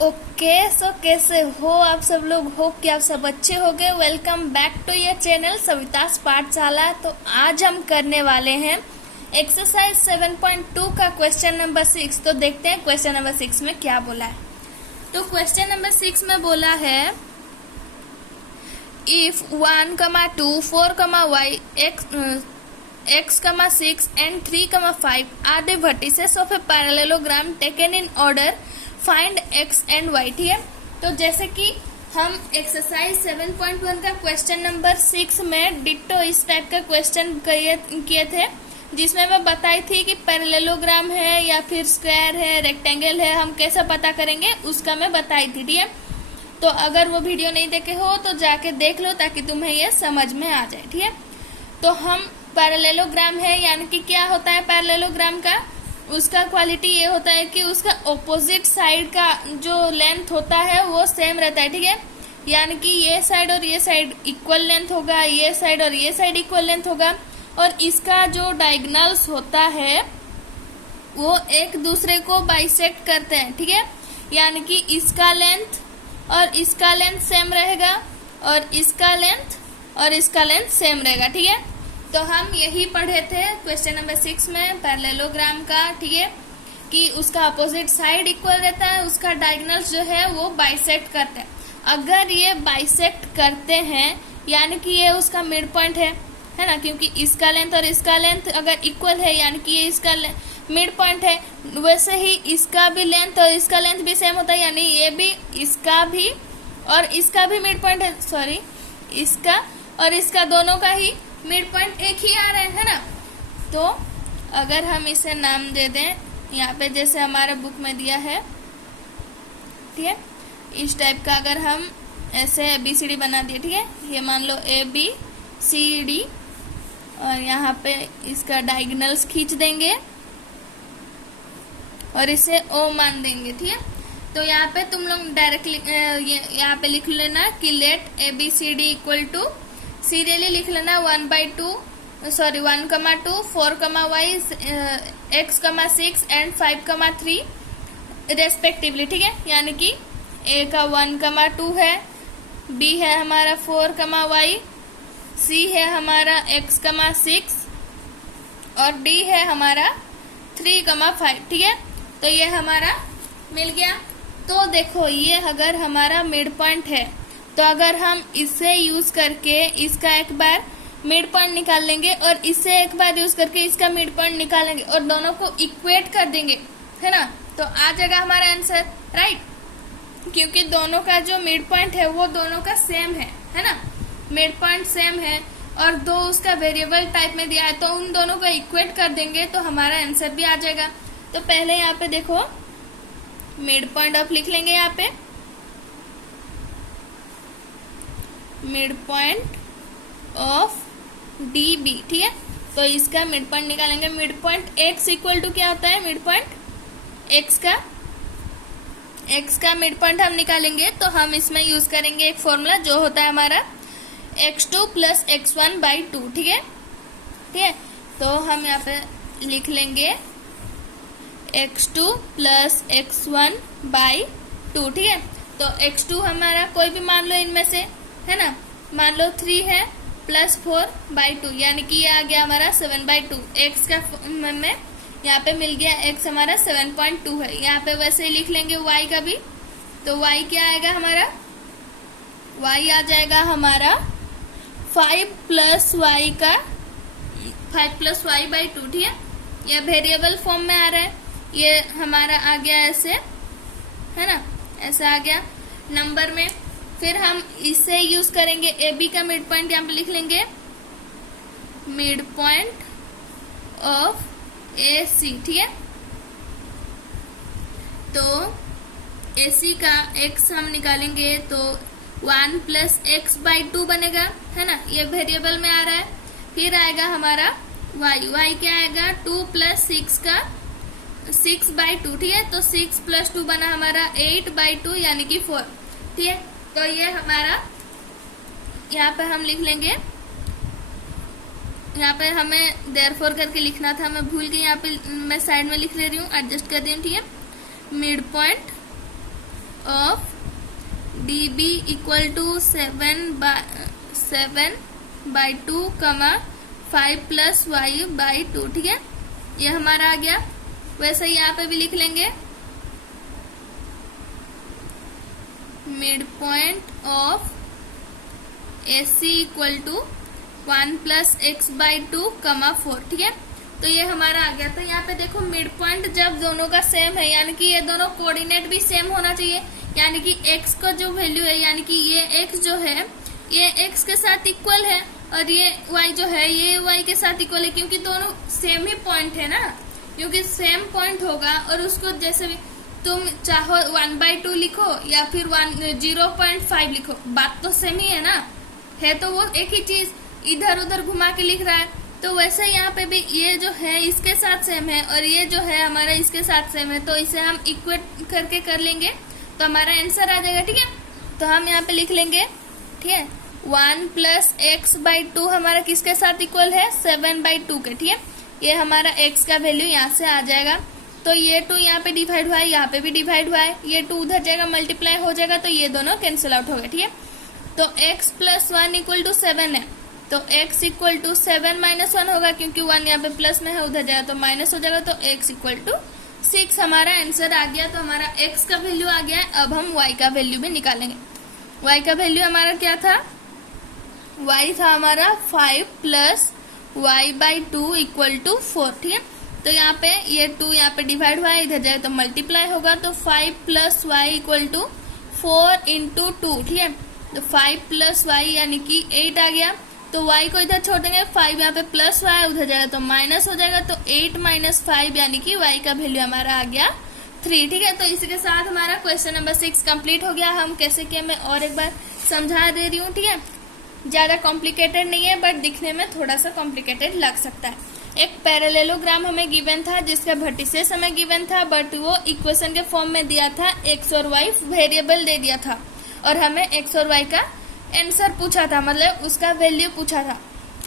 Okay so कैसे हो आप सब लोग। होप कि आप सब अच्छे हो गए। Welcome back to your channel Savita's Pathshala. तो आज हम करने वाले हैं एक्सरसाइज 7.2 का क्वेश्चन नंबर 6। तो देखते हैं क्वेश्चन नंबर 6 में क्या बोला है। तो क्वेश्चन नंबर 6 में बोला है if 1, 2, 4, y, x, 6 and 3, 5 are the vertices of a parallelogram taken in order, find x and y। ठीक है, तो जैसे कि हम एक्सरसाइज 7.1 का क्वेश्चन नंबर 6 में डिट्टो इस टाइप का क्वेश्चन किए थे, जिसमें मैं बताई थी कि पैरेललोग्राम है या फिर स्क्वायर है, रेक्टेंगल है, हम कैसा पता करेंगे उसका मैं बताई थी। ठीक है, तो अगर वो वीडियो नहीं देखे हो तो जाके देख लो ताकि तुम्हें ये समझ में आ जाए। ठीक है, तो हम पैरेललोग्राम है यानी कि क्या होता है पैरेललोग्राम का, उसका क्वालिटी ये होता है कि उसका ऑपोजिट साइड का जो लेंथ होता है वो सेम रहता है। ठीक है, यानी कि ये साइड और ये साइड इक्वल लेंथ होगा, ये साइड और ये साइड इक्वल लेंथ होगा, और इसका जो डायगोनल्स होता है वो एक दूसरे को बाइसेक्ट करते हैं। ठीक है, यानी कि इसका लेंथ और इसका लेंथ सेम रहेगा और इसका लेंथ सेम रहेगा। ठीक है, तो हम यही पढ़े थे क्वेश्चन नंबर 6 में पैरेललोग्राम का। ठीक है, कि उसका अपोजिट साइड इक्वल रहता है, उसका डायगोनल्स जो है वो बाइसेक्ट करते हैं। अगर ये बाइसेक्ट करते हैं यानी कि ये उसका मिड पॉइंट है ना, क्योंकि इसका लेंथ और इसका लेंथ अगर इक्वल है यानी कि ये इसका मिड पॉइंट है, वैसे ही इसका भी लेंथ और इसका लेंथ भी सेम होता है, यानी ये भी इसका भी और इसका भी मिड पॉइंट है, सॉरी इसका और इसका दोनों का ही मिड पॉइंट एक ही आ रहा है ना। तो अगर हम इसे नाम दे दें यहाँ पे जैसे हमारे बुक में दिया है, ठीक है, इस टाइप का अगर हम ऐसे ABCD बना दिए, ठीक है, ये मान लो ABCD और यहाँ पे इसका डायगोनल्स खींच देंगे और इसे O मान देंगे। ठीक है, तो यहाँ पे तुम लोग डायरेक्टली यहाँ पे लिख लेना कि let ABCD equal to serially लिख लेना 1, 2, 4, y, x, 6 एंड 5, 3 रेस्पेक्टिवली। ठीक है, यानी कि A का 1, 2 है, B है हमारा 4, y, C है हमारा x, 6 और D है हमारा 3, 5। ठीक है, तो ये हमारा मिल गया। तो देखो ये अगर हमारा मिड पॉइंट है तो अगर हम इसे यूज करके इसका एक बार मिड पॉइंट निकाल लेंगे और इसे एक बार यूज करके इसका मिड पॉइंट निकालेंगे और दोनों को इक्वेट कर देंगे, है ना, तो आ जाएगा हमारा आंसर, राइट, क्योंकि दोनों का जो मिड पॉइंट है वो दोनों का सेम है ना, मिड पॉइंट सेम है और दो उसका वेरिएबल टाइप में दिया है, तो उन दोनों को इक्वेट कर देंगे तो हमारा आंसर भी आ जाएगा। तो पहले यहाँ पे देखो मिड पॉइंट ऑफ लिख लेंगे, यहाँ पे मिड पॉइंट ऑफ DB। ठीक है, तो इसका मिड पॉइंट निकालेंगे। Mid point x equal to क्या होता है, मिड पॉइंट x का मिड पॉइंट हम निकालेंगे तो हम इसमें यूज करेंगे एक फॉर्मूला जो होता है हमारा x2 + x1/2। ठीक है, तो हम यहाँ पे लिख लेंगे x2 + x1/2। ठीक है, तो x2 हमारा कोई भी मान लो इनमें से, है ना, मान लो 3 है + 4/2 यानी कि ये आ गया हमारा 7/2। x का में यहाँ पे मिल गया x हमारा 7.2 है। यहाँ पे वैसे ही लिख लेंगे y का भी, तो y क्या आएगा हमारा, y आ जाएगा हमारा 5 + y/2। ठीक है, ये वेरिएबल फॉर्म में आ रहा है, ये हमारा आ गया ऐसे, है ना, ऐसा आ गया नंबर में। फिर हम इसे यूज करेंगे AB का मिड पॉइंट यहाँ पे लिख लेंगे मिड पॉइंट ऑफ AC। ठीक है, तो AC का x हम निकालेंगे तो 1 + x/2 बनेगा, है ना, ये वेरिएबल में आ रहा है। फिर आएगा हमारा y क्या आएगा 2 + 6 का 6/2। ठीक है, तो 6 + 2 बना हमारा 8/2 यानी कि 4। ठीक है, तो ये हमारा यहाँ पे हम लिख लेंगे, यहाँ पे हमें देयरफॉर करके लिखना था, मैं भूल गई, यहाँ पे मैं साइड में लिख ले रही हूँ, एडजस्ट कर दी हूँ। ठीक है, mid point of db equal to 7/2 comma 5 plus Y by 2। ठीक है, ये हमारा आ गया। वैसे ही यहाँ पे भी लिख लेंगे mid point of AC equal to 1 plus X by 2 comma 4। ठीक है, तो ये हमारा आ गया। तो यहाँ पे देखो मिड पॉइंट जब दोनों का सेम है, यानी कि ये दोनों कोऑर्डिनेट भी सेम होना चाहिए, यानी कि x का जो वैल्यू है, यानी कि ये x जो है ये x के साथ इक्वल है और ये y जो है ये y के साथ इक्वल है, क्योंकि दोनों सेम ही पॉइंट है ना। क्योंकि सेम पॉइंट होगा और उसको जैसे भी तुम चाहो 1/2 लिखो या फिर 0.5 लिखो, बात तो सेम ही है ना, है तो वो एक ही चीज, इधर उधर घुमा के लिख रहा है। तो वैसे यहाँ पे भी ये जो है इसके साथ सेम है और ये जो है हमारा इसके साथ सेम है, तो इसे हम इक्वेट करके कर लेंगे तो हमारा आंसर आ जाएगा। ठीक है, तो हम यहाँ पे लिख लेंगे, ठीक है, 1 प्लस एक्स बाई 2 हमारा किसके साथ इक्वल है, 7/2 के। ठीक है, ये हमारा x का वैल्यू यहाँ से आ जाएगा। तो ये 2 यहाँ पे डिवाइड हुआ है, यहाँ पे भी डिवाइड हुआ है, ये 2 उधर जाएगा मल्टीप्लाई हो जाएगा, तो ये दोनों कैंसिल आउट हो गए। ठीक है, तो x प्लस 1 इक्वल टू 7 है, तो x इक्वल टू 7 माइनस 1 होगा, क्योंकि 1 यहाँ पे प्लस में है, उधर जाएगा तो माइनस हो जाएगा, तो x इक्वल टू 6 हमारा आंसर आ गया। तो हमारा x का वैल्यू आ गया है। अब हम y का वैल्यू भी निकालेंगे। y का वैल्यू हमारा क्या था, y था हमारा 5 plus y by 2 equal to 4। ठीक है, तो यहाँ पे ये 2 यहाँ पे डिवाइड हुआ है, इधर जाए तो मल्टीप्लाई होगा, तो 5 plus y equal to 4 into 2। ठीक है, तो 5 प्लस y यानी कि 8 आ गया, तो y को इधर छोड़ देंगे, 5 यहाँ पे प्लस y उधर जाएगा तो माइनस हो जाएगा, तो 8 माइनस 5 यानी कि y का वैल्यू हमारा आ गया 3। ठीक है, तो इसी के साथ हमारा क्वेश्चन नंबर 6 कंप्लीट हो गया। हम कैसे किया मैं और एक बार समझा दे रही हूँ। ठीक है, ज्यादा कॉम्प्लिकेटेड नहीं है, बट दिखने में थोड़ा सा कॉम्प्लिकेटेड लग सकता है। एक पैरेललोग्राम हमें गिवन था जिसका वर्टिसेस हमें गिवन था, बट वो इक्वेशन के फॉर्म में दिया था, x और y वेरिएबल दे दिया था और हमें x और y का आंसर पूछा था, मतलब उसका वैल्यू पूछा था।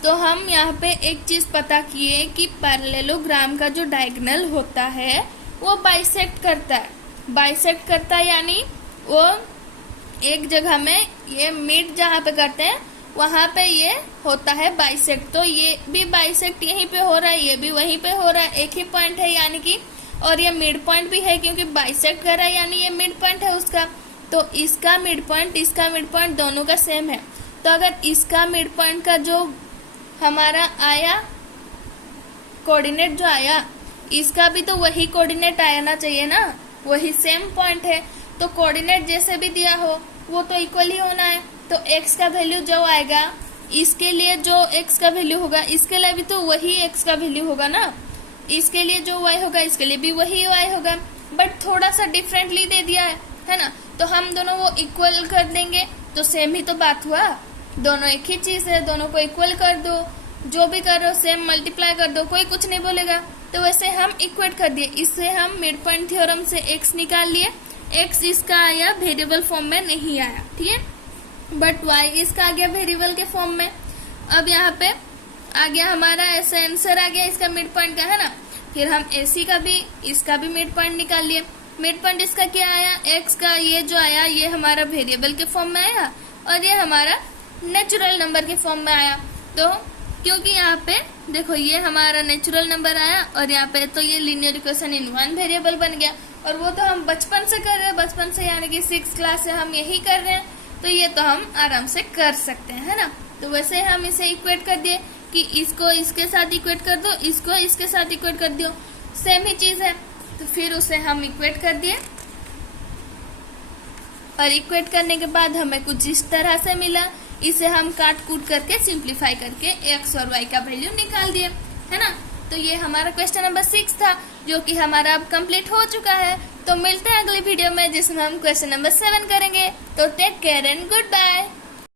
तो हम यहाँ पे एक चीज पता किए कि पैरेललोग्राम का जो डायगोनल होता है वो बाइसेक्ट करता है। बाइसेक्ट करता है यानी वो एक जगह में ये मिड जहाँ पे करते हैं वहां पे ये होता है बाइसेक्ट। तो ये भी बाइसेक्ट यहीं पे हो रहा है, ये भी वहीं पे हो रहा है, एक ही पॉइंट है यानी कि, और ये मिड पॉइंट भी है क्योंकि बाइसेक्ट कर रहा है यानी ये मिड पॉइंट है उसका। तो इसका मिड पॉइंट इसका मिड पॉइंट दोनों का सेम है। तो अगर इसका मिड पॉइंट का जो हमारा आया कोऑर्डिनेट जो आया, इसका भी तो वही कोऑर्डिनेट आना चाहिए ना, वही सेम पॉइंट है। तो कोऑर्डिनेट जैसे भी दिया हो वो तो इक्वल ही होना है। तो x का वैल्यू जो आएगा इसके लिए जो x का वैल्यू होगा इसके लिए भी तो वही x का वैल्यू होगा ना, इसके लिए जो y होगा इसके लिए भी वही y होगा, बट थोड़ा सा डिफरेंटली दे दिया है ना। तो हम दोनों वो इक्वल कर देंगे तो सेम ही तो बात हुआ, दोनों एक ही चीज है, दोनों को इक्वल कर दो, जो भी कर रहे हो सेम मल्टीप्लाई कर दो, कोई कुछ नहीं बोलेगा। तो वैसे हम इक्वेट कर दिए, इससे हम मिड पॉइंट थ्योरम से x निकाल लिए। x इसका आया वेरिएबल फॉर्म में नहीं आया, ठीक है, बट y इसका आ गया वेरिएबल के फॉर्म में। अब यहाँ पे आ गया हमारा ऐसे आंसर आ गया इसका मिड पॉइंट का, है ना। फिर हम AC का भी इसका भी मिड पॉइंट निकाल लिए। मिड पॉइंट इसका क्या आया, x का ये जो आया ये हमारा वेरिएबल के फॉर्म में आया और ये हमारा नेचुरल नंबर के फॉर्म में आया। तो क्योंकि यहाँ पे देखो ये हमारा नेचुरल नंबर आया और यहाँ पे तो ये linear equation in one variable बन गया, और वो तो हम बचपन से कर रहे हैं, बचपन से यानी कि 6th क्लास से हम यही कर रहे हैं, तो ये तो हम आराम से कर सकते हैं, है ना। तो वैसे हम इसे इक्वेट कर दिए कि इसको इसके साथ इक्वेट कर दो, इसको इसके साथ इक्वेट कर दो, सेम ही चीज है। तो फिर उसे हम इक्वेट कर दिए और इक्वेट करने के बाद हमें कुछ इस तरह से मिला। इसे हम काट कूट करके सिंप्लीफाई करके x और y का वैल्यू निकाल दिए, है ना। तो ये हमारा क्वेश्चन नंबर 6 था जो कि हमारा अब कंप्लीट हो चुका है। तो मिलते हैं अगली वीडियो में जिसमें हम क्वेश्चन नंबर 7 करेंगे। तो take care and good bye.